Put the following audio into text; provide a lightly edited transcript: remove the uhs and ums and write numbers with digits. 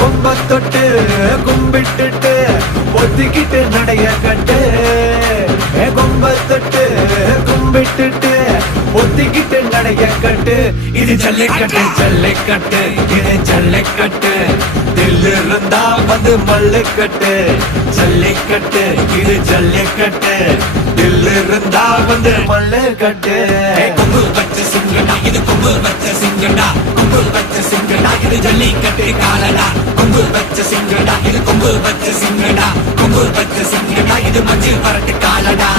கொம்ப தொட்டு கும்பிட்டுட்டு ஒத்திக்கிட்டு நடைய கட்டு கொம்ப தொட்டு கும்பிட்டுட்டு ஒத்திக்கிட்டு நடைய கட்டு இது ஜல்லிக்கட்டு ஜல்லிக்கட்டு இது ஜல்லிக்கட்டு தில்லு இருந்தா வந்து மல்லுக்கட்டு ஜல்லிக்கட்டு இது ஜல்லிக்கட்டு தில்லு இருந்தா வந்து மல்லுக்கட்டு கொம்பு வச்ச சிங்கடா இது கொம்பு வச்ச சிங்கடா கொம்பு வச்ச சிங்கடா இது ஜல்லிக்கட்டு காலடா கொம்பு வச்ச சிங்கடா இது கொம்பு வச்ச சிங்கடா கொம்பு வச்ச சிங்கடா இது மஞ்சள் பரட்டு காலடா